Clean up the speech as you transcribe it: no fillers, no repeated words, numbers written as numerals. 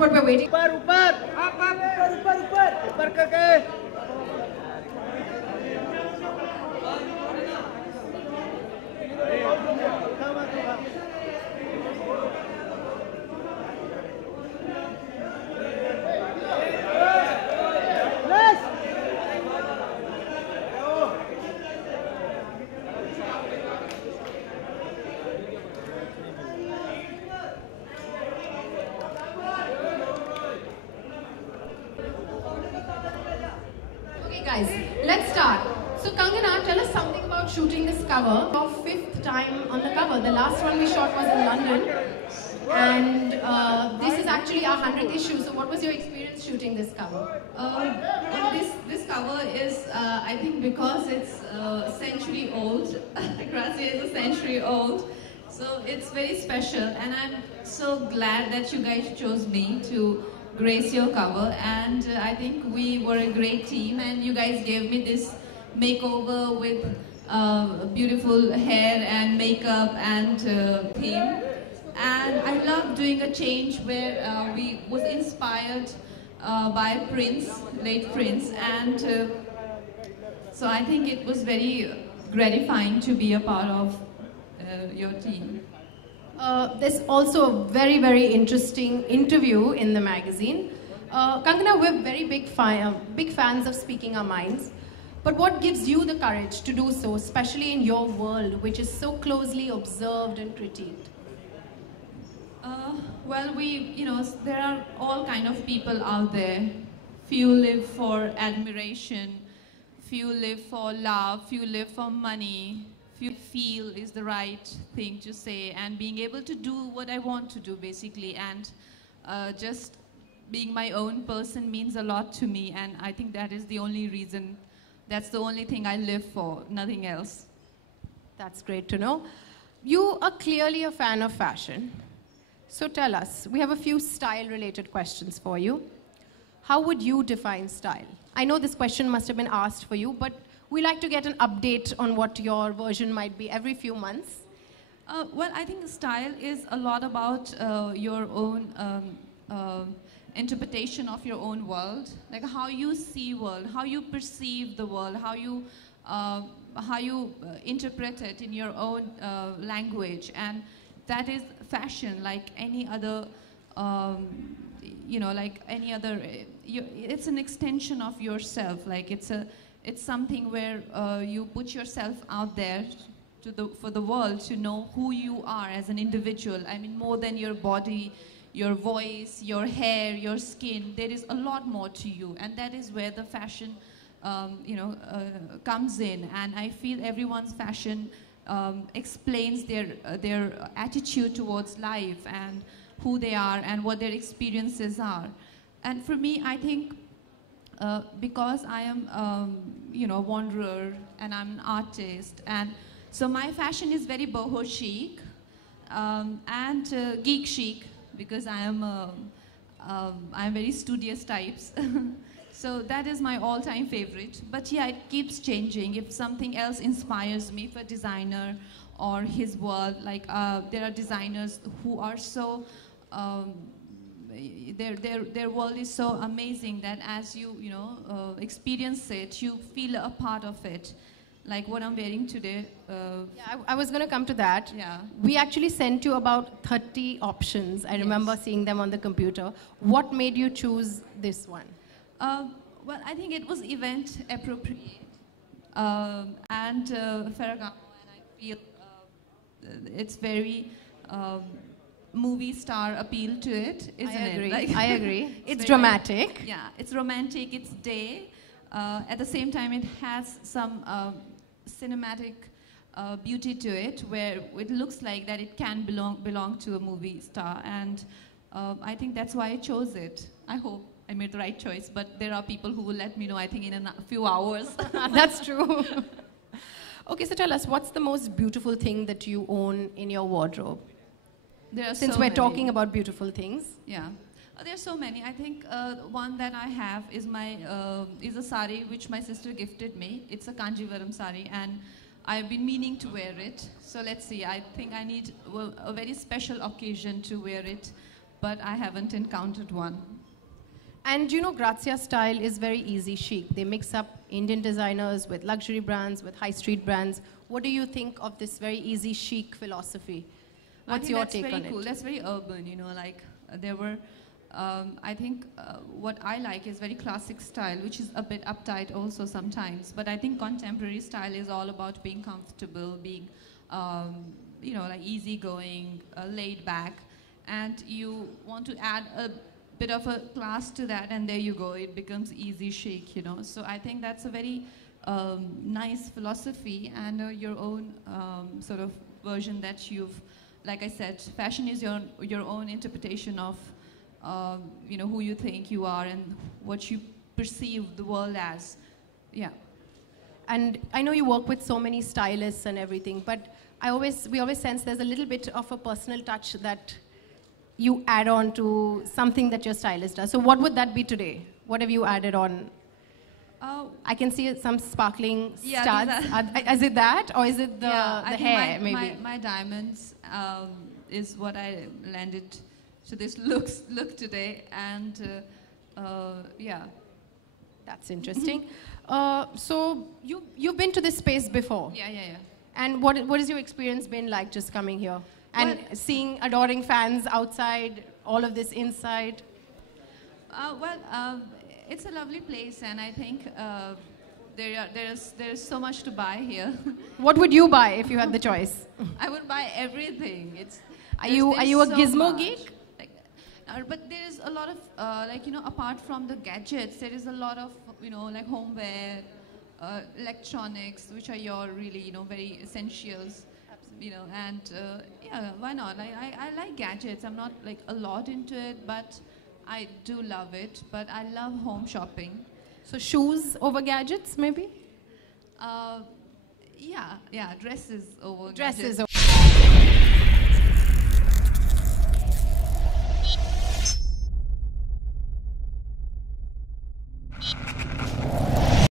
what we're waiting. ऊपर ऊपर ऊपर ऊपर ऊपर ऊपर करके Guys, let's start. So Kangana, tell us something about shooting this cover. Your fifth time on the cover. The last one we shot was in London, and this is actually our 100th issue. So what was your experience shooting this cover? This cover is, I think, because it's a century old. Gracia is a century old, so it's very special, and I'm so glad that you guys chose me to grace your cover, and I think we were a great team, and you guys gave me this makeover with beautiful hair and makeup and theme, and I love doing a change where we was inspired by Prince, late Prince, and so I think it was very gratifying to be a part of your team. There's also a very, very interesting interview in the magazine. Kangana, we're very big fans of speaking our minds. But what gives you the courage to do so, especially in your world, which is so closely observed and critiqued? Well, there are all kind of people out there. Few live for admiration, few live for love, few live for money. You feel is the right thing to say, and being able to do what I want to do basically, and just being my own person means a lot to me, and I think that is the only reason, that's the only thing I live for, nothing else. That's great to know. You are clearly a fan of fashion, so tell us, we have a few style related questions for you. How would you define style? I know this question must have been asked for you, but we like to get an update on what your version might be every few months. Well, I think style is a lot about your own interpretation of your own world, like how you see world, how you perceive the world, how you interpret it in your own language, and that is fashion, like any other, like any other. It's an extension of yourself, like it's something where you put yourself out there for the world to know who you are as an individual. I mean, more than your body, your voice, your hair, your skin. There is a lot more to you, and that is where the fashion, comes in. And I feel everyone's fashion explains their attitude towards life and who they are and what their experiences are. And for me, I think. Because I am, a wanderer and I'm an artist, and so my fashion is very boho chic and geek chic, because I am I'm very studious types. So that is my all-time favorite. But yeah, it keeps changing. If something else inspires me, for designer or his world, like there are designers who are so. Their world is so amazing that as you experience it, you feel a part of it, like what I'm wearing today. Yeah, I was going to come to that. Yeah. We actually sent you about 30 options. I remember seeing them on the computer. What made you choose this one? Well, I think it was event appropriate and Ferragamo, and I feel it's very. Movie star appeal to it, isn't it? Like, I agree. It's dramatic. Yeah, it's romantic, it's day. At the same time, it has some cinematic beauty to it, where it looks like that it can belong to a movie star. And I think that's why I chose it. I hope I made the right choice, but there are people who will let me know, I think, in a few hours. That's true. Okay, so tell us, what's the most beautiful thing that you own in your wardrobe? Since we're talking about beautiful things. Yeah. There's so many. I think one that I have is is a sari which my sister gifted me. It's a Kanjivaram sari, and I've been meaning to wear it. So let's see. I think I need a very special occasion to wear it but I haven't encountered one. And you know, Grazia style is very easy chic. They mix up Indian designers with luxury brands, with high street brands. What do you think of this very easy chic philosophy? What's your take on it? That's very cool. That's very urban, you know, like there were, I think what I like is very classic style, which is a bit uptight also sometimes. But I think contemporary style is all about being comfortable, being, you know, like easygoing, laid back. And you want to add a bit of a class to that, and there you go, it becomes easy chic, you know. So I think that's a very nice philosophy, and your own sort of version that you've, like I said, fashion is your own interpretation of you know, who you think you are and what you perceive the world as. Yeah. And I know you work with so many stylists and everything, but we always sense there's a little bit of a personal touch that you add on to something that your stylist does. So what would that be today? What have you added on? I can see some sparkling studs. Is it that, or is it the hair, maybe? My diamonds is what I landed to this look today, and yeah. That's interesting. So you've been to this space before? Yeah. And what has your experience been like just coming here? And seeing adoring fans outside, all of this inside? It's a lovely place, and I think there's so much to buy here. What would you buy if you had the choice? I would buy everything. Are you a gizmo geek? But there is a lot of like, you know, apart from the gadgets, there is a lot of, you know, like homeware, electronics, which are your really, you know, very essentials. You know, and yeah, why not? I like gadgets. I'm not like a lot into it, but I do love it. But I love home shopping. So shoes over gadgets, maybe? Yeah, dresses over Dresses gadgets. over.